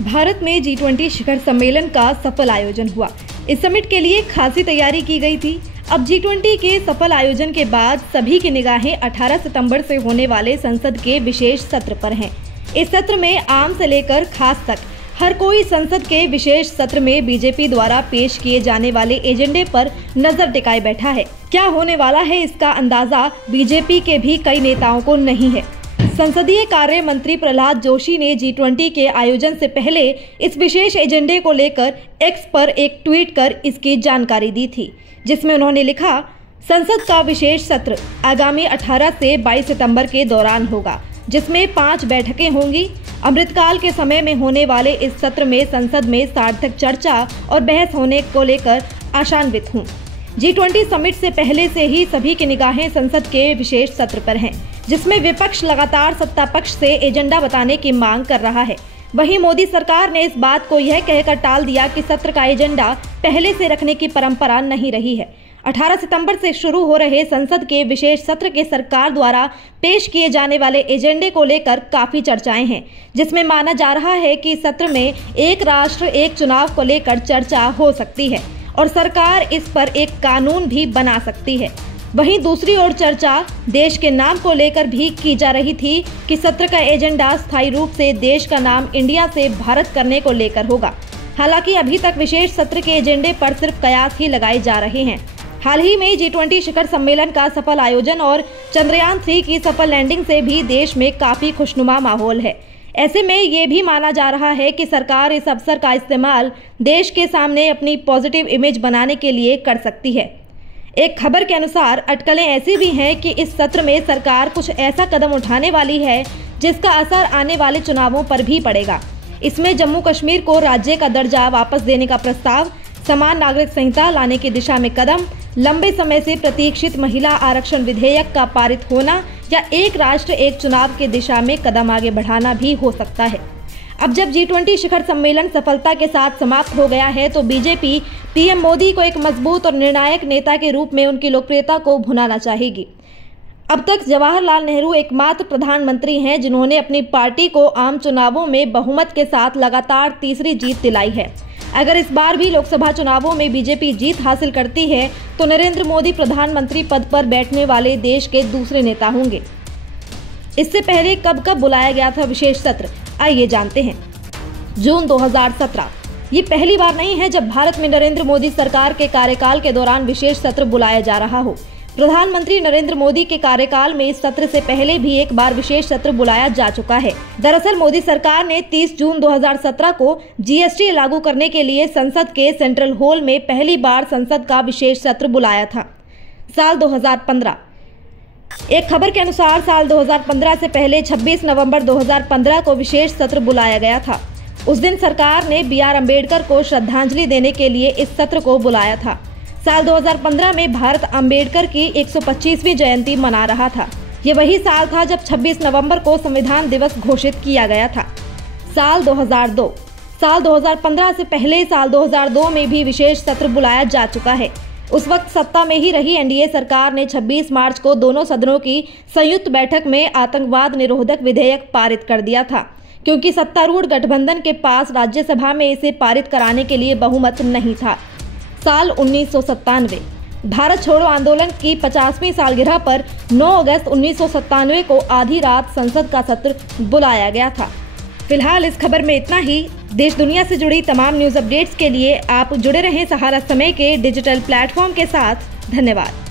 भारत में G20 शिखर सम्मेलन का सफल आयोजन हुआ। इस समिट के लिए खासी तैयारी की गई थी। अब G20 के सफल आयोजन के बाद सभी की निगाहें 18 सितंबर से होने वाले संसद के विशेष सत्र पर हैं। इस सत्र में आम से लेकर खास तक हर कोई संसद के विशेष सत्र में बीजेपी द्वारा पेश किए जाने वाले एजेंडे पर नजर टिकाए बैठा है। क्या होने वाला है, इसका अंदाजा बीजेपी के भी कई नेताओं को नहीं है। संसदीय कार्य मंत्री प्रहलाद जोशी ने G20 के आयोजन से पहले इस विशेष एजेंडे को लेकर एक्स पर एक ट्वीट कर इसकी जानकारी दी थी, जिसमें उन्होंने लिखा, संसद का विशेष सत्र आगामी 18 से 22 सितंबर के दौरान होगा, जिसमें 5 बैठकें होंगी। अमृतकाल के समय में होने वाले इस सत्र में संसद में सार्थक चर्चा और बहस होने को लेकर आशान्वित हूँ। G20 समिट से पहले से ही सभी की निगाहें संसद के विशेष सत्र पर हैं, जिसमें विपक्ष लगातार सत्ता पक्ष से एजेंडा बताने की मांग कर रहा है। वहीं मोदी सरकार ने इस बात को यह कहकर टाल दिया कि सत्र का एजेंडा पहले से रखने की परंपरा नहीं रही है। 18 सितंबर से शुरू हो रहे संसद के विशेष सत्र के सरकार द्वारा पेश किए जाने वाले एजेंडे को लेकर काफी चर्चाएं हैं, जिसमें माना जा रहा है कि सत्र में एक राष्ट्र एक चुनाव को लेकर चर्चा हो सकती है और सरकार इस पर एक कानून भी बना सकती है। वहीं दूसरी ओर चर्चा देश के नाम को लेकर भी की जा रही थी कि सत्र का एजेंडा स्थायी रूप से देश का नाम इंडिया से भारत करने को लेकर होगा। हालांकि अभी तक विशेष सत्र के एजेंडे पर सिर्फ कयास ही लगाए जा रहे हैं। हाल ही में G20 शिखर सम्मेलन का सफल आयोजन और चंद्रयान 3 की सफल लैंडिंग से भी देश में काफी खुशनुमा माहौल है। ऐसे में ये भी माना जा रहा है कि सरकार इस अवसर का इस्तेमाल देश के सामने अपनी पॉजिटिव इमेज बनाने के लिए कर सकती है। एक खबर के अनुसार अटकलें ऐसी भी हैं कि इस सत्र में सरकार कुछ ऐसा कदम उठाने वाली है जिसका असर आने वाले चुनावों पर भी पड़ेगा। इसमें जम्मू कश्मीर को राज्य का दर्जा वापस देने का प्रस्ताव, समान नागरिक संहिता लाने की दिशा में कदम, लंबे समय से प्रतीक्षित महिला आरक्षण विधेयक का पारित होना या एक राष्ट्र एक चुनाव की दिशा में कदम आगे बढ़ाना भी हो सकता है। अब जब G20 शिखर सम्मेलन सफलता के साथ समाप्त हो गया है तो बीजेपी पीएम मोदी को एक मजबूत और निर्णायक नेता के रूप में उनकी लोकप्रियता को भुनाना चाहेगी। अब तक जवाहरलाल नेहरू एकमात्र प्रधानमंत्री हैं जिन्होंने अपनी पार्टी को आम चुनावों में बहुमत के साथ लगातार तीसरी जीत दिलाई है। अगर इस बार भी लोकसभा चुनावों में बीजेपी जीत हासिल करती है तो नरेंद्र मोदी प्रधानमंत्री पद पर बैठने वाले देश के दूसरे नेता होंगे। इससे पहले कब बुलाया गया था विशेष सत्र, आइए जानते हैं। जून 2017। ये पहली बार नहीं है जब भारत में नरेंद्र मोदी सरकार के कार्यकाल के दौरान विशेष सत्र बुलाया जा रहा हो। प्रधानमंत्री नरेंद्र मोदी के कार्यकाल में इस सत्र से पहले भी एक बार विशेष सत्र बुलाया जा चुका है। दरअसल मोदी सरकार ने 30 जून 2017 को GST लागू करने के लिए संसद के सेंट्रल हॉल में पहली बार संसद का विशेष सत्र बुलाया था। साल 2015। एक खबर के अनुसार साल 2015 से पहले 26 नवंबर 2015 को विशेष सत्र बुलाया गया था। उस दिन सरकार ने BR अम्बेडकर को श्रद्धांजलि देने के लिए इस सत्र को बुलाया था। साल 2015 में भारत अम्बेडकर की 125वीं जयंती मना रहा था। ये वही साल था जब 26 नवंबर को संविधान दिवस घोषित किया गया था। साल 2002। साल 2015 से पहले साल 2002 में भी विशेष सत्र बुलाया जा चुका है। उस वक्त सत्ता में ही रही NDA सरकार ने 26 मार्च को दोनों सदनों की संयुक्त बैठक में आतंकवाद निरोधक विधेयक पारित कर दिया था, क्योंकि सत्तारूढ़ गठबंधन के पास राज्यसभा में इसे पारित कराने के लिए बहुमत नहीं था। साल 1997। भारत छोड़ो आंदोलन की 50वीं सालगिरह पर 9 अगस्त 1997 को आधी रात संसद का सत्र बुलाया गया था। फिलहाल इस खबर में इतना ही। देश दुनिया से जुड़ी तमाम न्यूज अपडेट्स के लिए आप जुड़े रहें सहारा समय के डिजिटल प्लेटफॉर्म के साथ। धन्यवाद।